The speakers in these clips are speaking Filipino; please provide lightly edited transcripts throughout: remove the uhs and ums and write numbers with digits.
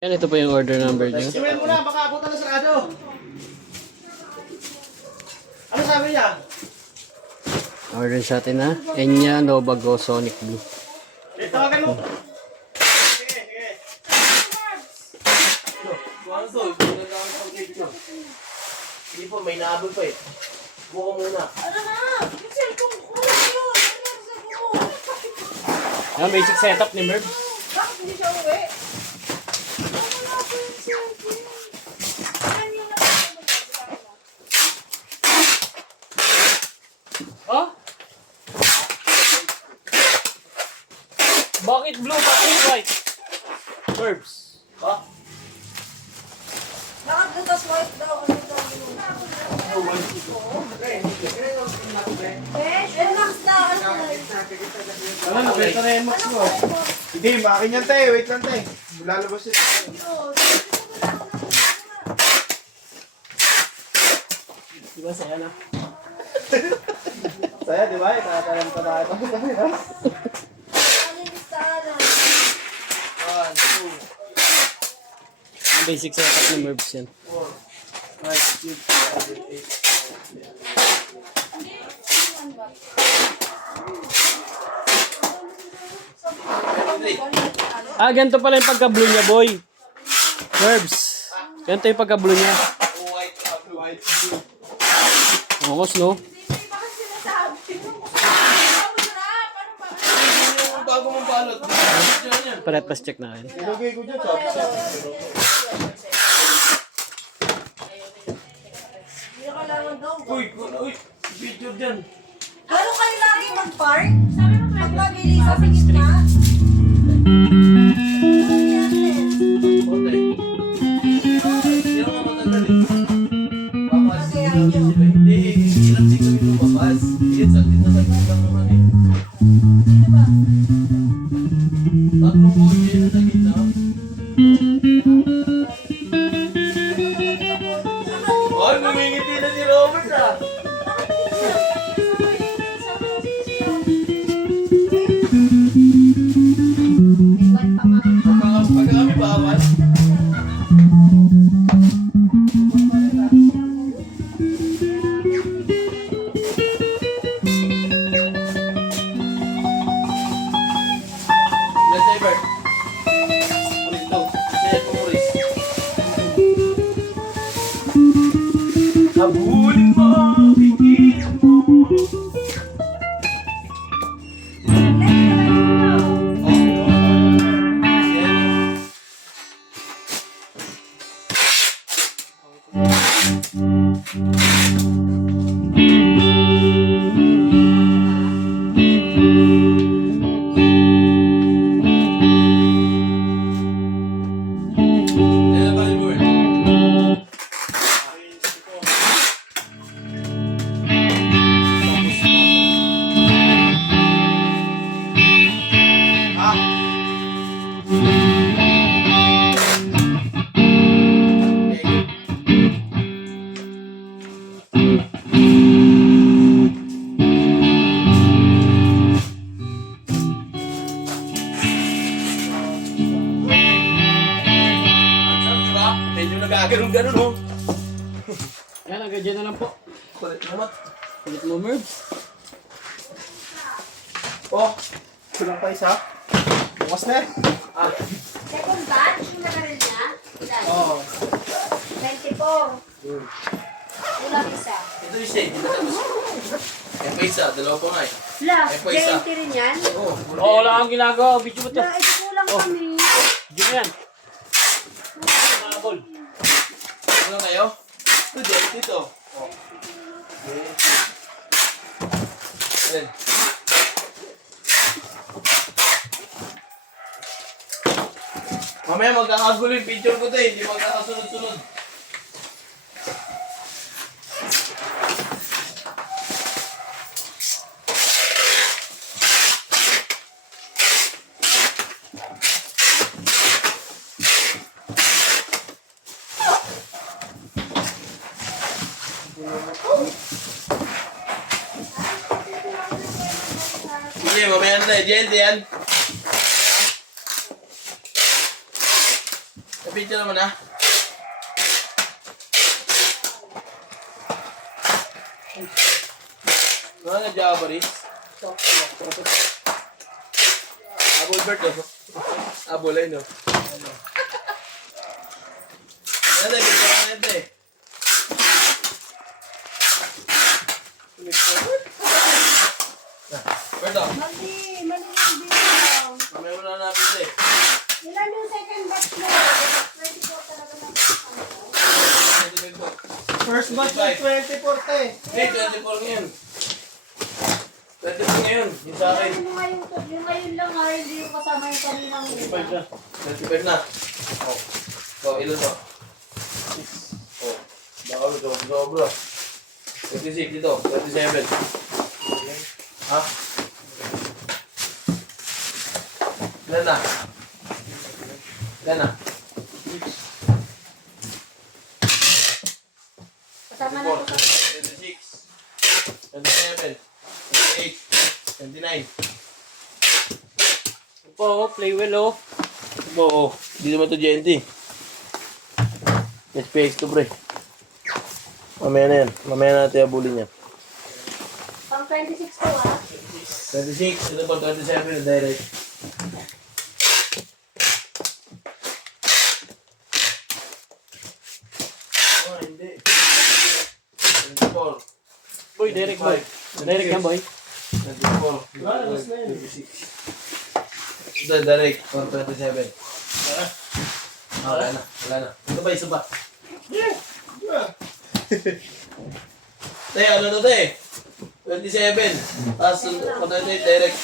Yan, ito po yung order number niyo. Simulan mo na, baka abutan na sarado. Ano sabi niya? Order sa atin na. Enya Novago Sonic Blue. Tawagan mo. Sige, sige. Hindi po, may naabot pa eh. Buko muna. Ano na? Yung cellphone ko yun. Yan, basic setup ni Merv. Bakit hindi siya uwi? Ano na po yung cellphone? Ano yung Oh? Bakit blue bakit white? Mervs. Ha? bakit butas white daw? Ano daw yun? Besh, relax na. Ano, nabenta na yung max mo. Hindi, makin yan tayo. Wait lang tayo. Lalabas ito. Diba saya na? Saya, di ba? Itatalan pa tayo. One, two, Yung basic setup ni Mervs yan. 4, 5, 6, 7, 8. Ah, ganito pala yung pagka-blue niya, boy. Mervs. Ganito yung pagka-blue niya. White, blue. Angos, no? Bakit sinasabi? Yung bago mong balot. Paretas check natin. Ilagay ko dyan. Sabi sa Hindi na kailangan daw. Uy, video dyan. Gano'n kayo lagi mag-park? Pag mabilis sa gitna? Konti. Hindi ako matagal eh. Papas. Kaya nyo. Hindi, ilang siko yung lumabas. Hindi, saglit lang naman eh. Diba? Tatlong kotse na sa gitna. Ay, namingiti na si Robert ah. Pagka kami bawal. Ilan sa Ibert? Ulit to. Sinet mo Maurice. Habulin mo, pigilan mo. Medyo nagaganon-ganon oh. Yan, hanggang dyan na lang po. Kulit naman. Ulit mo, Mervs. Oh, kulang pa isa. Bukas na. Ah, Second batch, yung nakaril niya? oo. 24. Kulang isa. Ito yung shade, hindi na tapos. Yan pa isa, dalawa pa nga eh. La, Ay, pa isa. 20 rin yan? Oo, Oo, wala kang ginagawa. Video mo to. La, ito kulang kami. Video mo yan. Mabol. Ano kayo? Ito, dito. Oh. Ayan. Mamaya magkakagulo yung picture ko to eh, hindi magkakasunod-sunod. Sige, mamaya na, Jen, yan. Kapit naman ah. Mga nag-Java rin. Abol Bert no? Abol ay no? Ano tayo, picture ka na ito eh. Bert oh. Mali yung video. Mamaya mo na hanapin ito eh. Ilan yung second batch mo? 24 talaga na. First batch ng 24 te. Hey, 24 ngayon. 24 ngayon. Yung sa akin. Yung ngayon lang ha, hindi yung kasama yung kaninang iba. 25 na. Oh. So, ilan to? Oh. Dami to. Sobra. 26 dito. 27. Ha? Ilan na? Ilan na? Kasama na to 26. 27. 28. 29. Ito po, play well oh. Oo. Hindi naman to GNT. SPX to pre. Mamaya na yan. Mamaya natin abulin yan. Pang 26 to ha. 26. Ito po 27 na direct. Oh, hindi. 24. Boy, direct boy. Direct yan boy. 24. 26. Ito direct. 27. Wala na. Wala na. Ito ba? Isa ba? Te, ano to te? 27. Tapos 28 direct.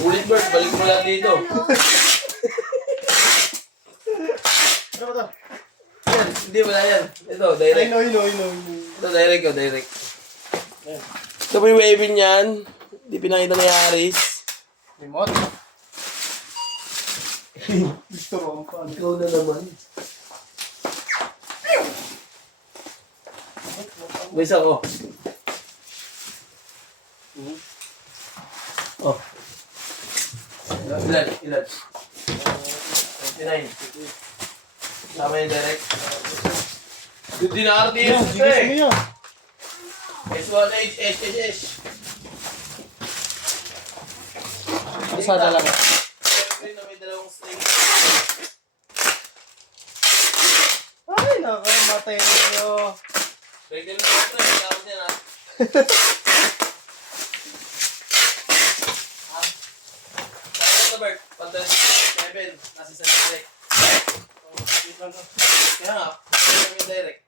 Ulit bird, balik mo lang dito. Ano ba to? Yan, hindi wala yan. Ito, direct. Ino. Ito, direct ko, direct. Ito po yung waving niyan. Hindi pinakita ni Aris. Remote. Gusto ro ang pan. Ikaw na naman. May isa ko. Oh. Ilan? 29. Tama yung direct. Yung dinartis. Sige. S1H, SSS. Pasada lang. Screen na may dalawang string. Ay, nakamatay nyo. Regal na ito, tapos yan ha. Kaya ito Bert, pag 7, nasa isang direct. Kaya nga, ito yung direct.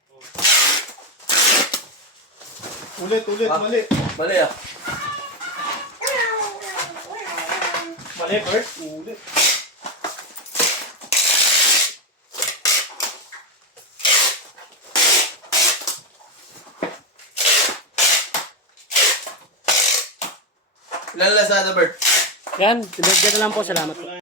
Ulit, mali. Mali ah. Mali, Bert. Ulit. Ilan Lazada Bert? Yan, tinagyan na lang po. Salamat po.